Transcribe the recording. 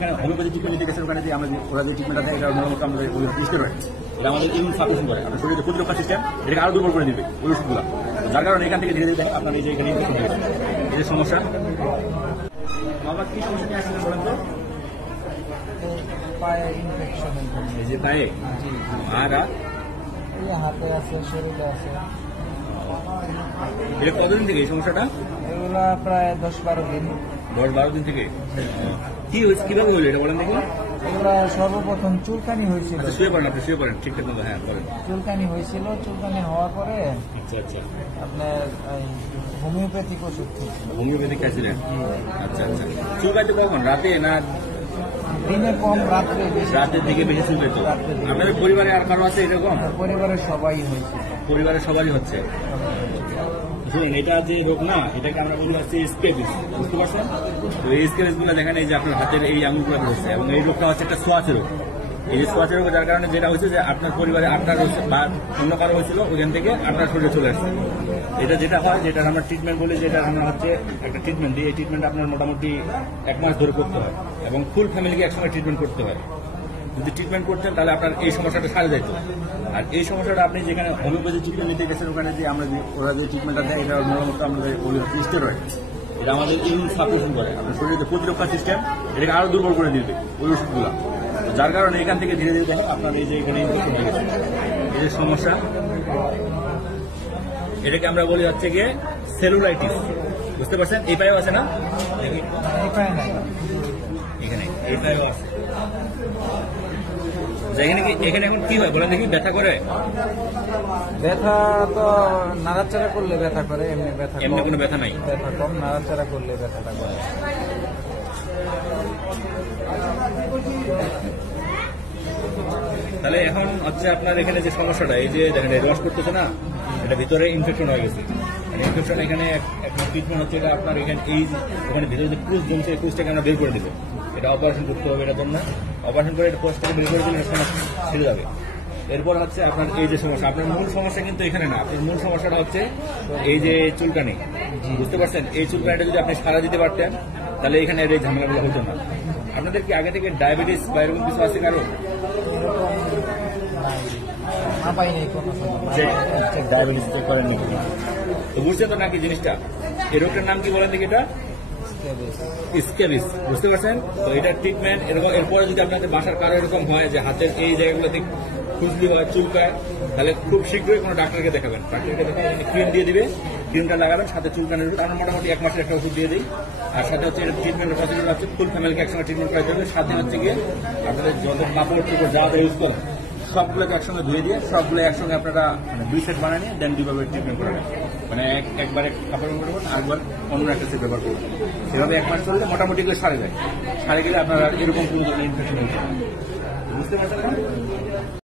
homeopathy treatment নিতে গেছেন ওখানে যে আমরা ওরা যে ট্রিটমেন্টটা দেয় এটা মূলত আমাদের স্টেরয়েড এটা আমাদের ইমিউন সাপ্রেশন করে আমাদের শরীরে প্রতিরক্ষা সিস্টেম এটাকে আরো দুর্বল করে দিবে ওই ওষুধগুলো যার কারণে এখান থেকে ধীরে ধীরে আপনার এই যে এখানে ইনফেকশন হয়ে গেছে এই যে সমস্যা বাবা কি সমস্যা নিয়ে আসছিলেন বলেন তো পায়ে ইনফেকশন এই যে পায়ে আর হাতে আছে শরীরে আছে এটা কতদিন থেকে এই সমস্যাটা এগুলা প্রায় 10-12 দিন 10-12 দিন থেকে কি হয়েছে কিভাবে হলো এটা বলেন দেখি এগুলা সর্বপ্রথম চুলকানি হয়েছিল শুয়ে পড়েন আপনি শুয়ে পড়েন ঠিকঠাক মতো হ্যাঁ বলেন চুলকানি হয়েছিল চুলকানি হওয়ার পরে আচ্ছা আচ্ছা আপনার হোমিওপ্যাথিক ওষুধ খেয়েছিল হোমিওপ্যাথিক খাইছিলেন আচ্ছা আচ্ছা চুলকাইতে কখন রাতে না দিনে কম রাত্রে বেশি রাতের দিকে বেশি চুলকাই তো আপনাদের পরিবারে আর কারো আছে এরকম পরিবারের সবাই হয়েছিল পরিবারের সবারই হচ্ছে শুনুন এটা যে রোগ না এটাকে আমরা বলি হচ্ছে স্কেবিস বুঝতে পারছেন তো এই স্কেবিস গুলো দেখেন এই যে আপনার হাতের এই আঙুলগুলো হচ্ছে এবং এই রোগটা হচ্ছে একটা সোয়াচে রোগ এই যে সোয়াচে রোগ যার কারণে যেটা হচ্ছে যে আপনার পরিবারে আপনার বা অন্য কারো হয়েছিল ওখান থেকে আপনার শরীরে চলে আসছে এটা যেটা হয় যেটা আমরা ট্রিটমেন্ট বলি যেটা আমরা হচ্ছে একটা ট্রিটমেন্ট দিই এই ট্রিটমেন্ট আপনার মোটামুটি 1 মাস ধরে করতে হয় এবং ফুল ফ্যামিলিকে একসঙ্গে ট্রিটমেন্ট করতে হয় যদি ট্রিটমেন্ট করতেন তাহলে আপনার এই সমস্যাটা সারে যেত আর এই সমস্যাটা আপনি যেখানে হোমিওপ্যাথি ট্রিটমেন্ট নিতে গেছেন ওখানে যে আমরা ওরা যে ট্রিটমেন্টটা দেয় এটা মূলত আমাদের স্টেরয়েড এটা আমাদের ইমিউন সাপ্রেশন করে আপনার শরীরে প্রতিরক্ষা সিস্টেম এটাকে আরো দুর্বল করে দিবে ওই ওষুধগুলো যার কারণে এখান থেকে ধীরে ধীরে দেখেন আপনার এই যে এখানে ইনফেকশন হয়ে গেছে এই যে সমস্যা এটাকে আমরা বলি হচ্ছে গিয়ে সেলুলাইটিস বুঝতে পারছেন এই পায়েও আছে না এখানে এই পায়েও আছে এখানে এখন কি হয় বলেন দেখি ব্যথা করে ব্যথা তো নাড়াচাড়া করলে ব্যথা করে এমনি ব্যথা এমনি কোনো ব্যথা নাই ব্যথা কম নাড়াচাড়া করলে ব্যথাটা করে তাহলে এখন হচ্ছে আপনার এখানে যে সমস্যাটা এই যে দেখেন রস করতেছে না এটা ভিতরে ইনফেকশন হয়ে গেছে ইনফেকশন এখানে একটা ট্রিটমেন্ট হচ্ছে এটা আপনার এখানে এই ওখানে ভিতরে যে ক্রুজ জমছে এই ক্রুজটাকে আমরা বের করে দেবো এটা অপারেশন করতে হবে এটার জন্য অপারেশন করে এটা পোস্টটাকে বের করে দিলে সমস্যা ছেড়ে যাবে এরপর হচ্ছে আপনার এই যে সমস্যা আপনার মূল সমস্যা কিন্তু এখানে না আপনার মূল সমস্যাটা হচ্ছে এই যে চুলকানি বুঝতে পারছেন এই চুলকানিটা যদি আপনি সারা দিতে পারতেন তাহলে এখানে এই ঝামেলাগুলো হতো না আপনাদের কি আগে থেকে ডায়াবেটিস বা এরকম কিছু আছে কারো ডায়াবেটিস চেক করেননি তো বুঝছেন তো নাকি জিনিসটা এই রোগটার নাম কি বলেন দেখি এটা স্কেবিস বুঝতে পারছেন তো এটা ট্রিটমেন্ট এরকম এরপরে যদি আপনাদের বাসার কারো এরকম হয় যে হাতের এই জায়গাগুলোতে খুজলি হয় চুলকায় তাহলে খুব শীঘ্রই কোনো ডাক্তারকে দেখাবেন ডাক্তারকে দেখে ক্রিম দিয়ে দিবে ক্রিমটা লাগাবেন সাথে চুলকানির ওষুধ আমরা মোটামুটি 1 মাসের একটা ওষুধ দিয়ে দিই আর সাথে হচ্ছে ট্রিটমেন্টের প্রসিডিউর হচ্ছে ফুল ফ্যামিলিকে একসঙ্গে ট্রিটমেন্ট করা যাবে সাথে হচ্ছে গিয়ে আপনাদের যত কাপড় চোপড় যা ইউজ করেন সবগুলোকে একসঙ্গে ধুয়ে দিয়ে সবগুলো একসঙ্গে আপনারা মানে 2 সেট বানিয়ে নিয়ে দেন 2 ভাবে ট্রিটমেন্ট করাবেন মানে একবারে কাপড় ব্যবহার করবেন আরেকবার অন্য একটা সেট ব্যবহার করবেন সেভাবে 1 মাস চললে মোটামুটি করে সারে যায় সারে গেলে আপনারা এরকম কোনো ধরনের ইনফেকশন হচ্ছে বুঝতে পারছেন